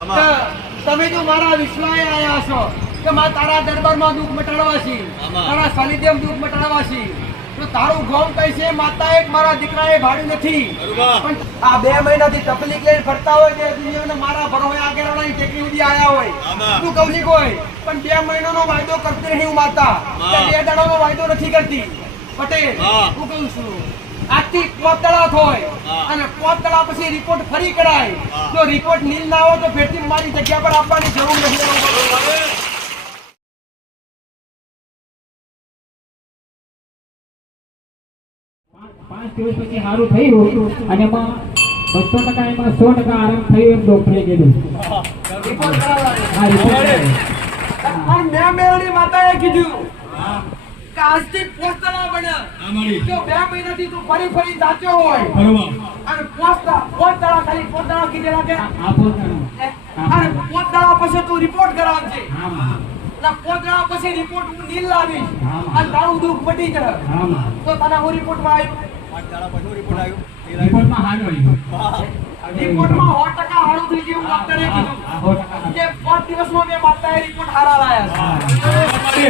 તમે જો મારા વિશ્વાએ આયા છો કે માં તારા દરબારમાં દુઃખ મટાડવા છે, તારા સાનિધ્યમ દુઃખ મટાડવા છે, તો તારું ગોમ કઈ છે? માતા એક મારા દીકરાએ ભાડ્યું નથી, પણ આ 2 મહિનાથી તકલીફ લઈને ફરતા હોય તે દુનિયાને મારા ભરોએ આગેવાળાની ટેકરી સુધી આયા હોય, તું કૌલિક હોય, પણ 2 મહિનાનો વાયદો કરતી રહી હું માતા, 2 દાડાનો વાયદો નથી કરતી. પટેલ હું કહું છું, આજથી 5 દડા હોય અને 5 દડા પછી રિપોર્ટ ફરી કરાય, જો રિપોર્ટ નીલ ના હોય તો ફેરથી મારી જગ્યા પર આપવાની જરૂર નથી. 5 દિવસ પછી સારું થયું અને એમાં 200% એમાં 100% આરામ થયો એમ ડોક્ટરે કીધું. રિપોર્ટ કરાવવાનો. હા, રિપોર્ટ કરાવ્યો. પણ મેં મેળવી માતાએ કીધું કે આજથી 5 દડા બન્યા, જો 2 મહિનાથી તું ફરી ફરી સાચો હોય અને 5 દડા ખાલી 5 દડા કીધેલા કે આપો કરો. અને 5 દડા પછી તું રિપોર્ટ કરાવજે, હા માં. ના 5 દડા પછી રિપોર્ટ હું નીલ લાવીશ અને તારું દુઃખ મટી જશે. હા માં. તો તને હું રિપોર્ટમાં આવ્યું, રિપોર્ટમાં હારું આવ્યું. રિપોર્ટમાં 100% હારું થઈ ગયું. ડોક્ટરે કીધું કે 5 દિવસમાં મેં માતાએ રિપોર્ટ હારા લાયા છે.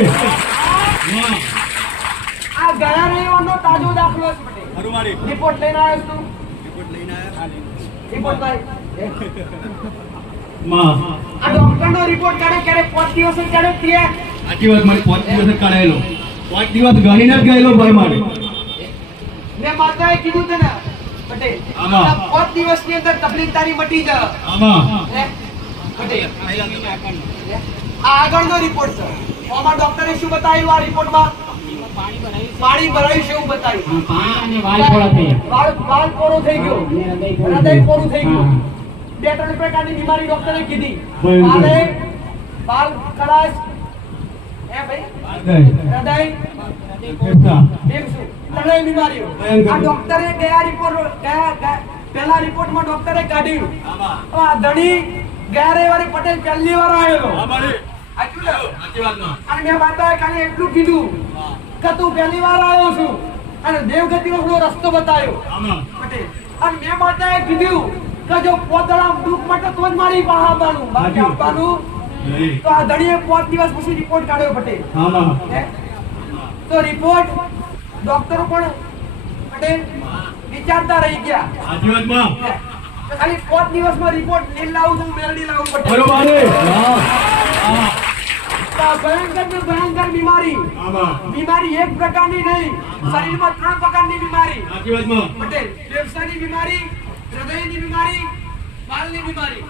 આ ગયા રવિવારનો તાજો દાખલો છે પટેલ. રિપોર્ટ લઈને આવ્યો છું. રિપોર્ટ લાવી. આ ડોક્ટરનો રિપોર્ટ કાઢે ક્યારે 5 દિવસ જ કાઢે ત્યાં. આટલી વાત મારી 5 દિવસ જ કાઢેલો, 5 દિવસ ગણીને જ ગયેલો ભાઈ મારે. મેં માતાએ કીધું તને પટેલ, આમાં. 5 દિવસની અંદર તકલીફ તારી મટી જાય. આમાં પટેલ આ આગળનો રિપોર્ટ છે. આમાં ડોક્ટરે શું બતાવ્યું? આ રિપોર્ટમાં પાણી ભરાયું છે એવું બતાવ્યું. પાણી અને વાલ થોડા થયા. વાલ કોરો થઈ ગયો, હૃદય કોરું થઈ ગયું. 2-3 પ્રકારની બીમારી ડોક્ટરે કીધી. વાલ કળાશ, હૃદય, ફેફસું, ત્રણેય બીમારીઓ. આ ડોક્ટરે પહેલા રિપોર્ટમાં ડોક્ટરે કાઢ્યું. આ ધણી ગયા રવિવારે પટેલ પહેલી વાર આવેલો. અને મેં માતાએ કાલે એટલું કીધું કે તું પહેલી વાર આવ્યો છું અને દેવગતિનો રસ્તો બતાવ્યો પટેલ. અને મેં માતાએ કીધું કે જો પોતળા દુઃખ માટે તો જ મારી પાસે આવવાનું, બાકી આવવાનું. તો આ ધણીએ 5 દિવસ પછી રિપોર્ટ કાઢ્યો પટેલ. હે? તો રિપોર્ટ ડોક્ટરો પણ પટેલ વિચારતા રહી ગયા. હે? તો ખાલી 5 દિવસમાં રિપોર્ટ નીલ લાવું છું, મેળવી લાવું પટેલ. ભયંકર ને ભયંકર બીમારી એક પ્રકારની નહીં, શરીરમાં 3 પ્રકારની બીમારી પટેલ. ફેફસાની બીમારી, હૃદયની બીમારી, વાલની બીમારી.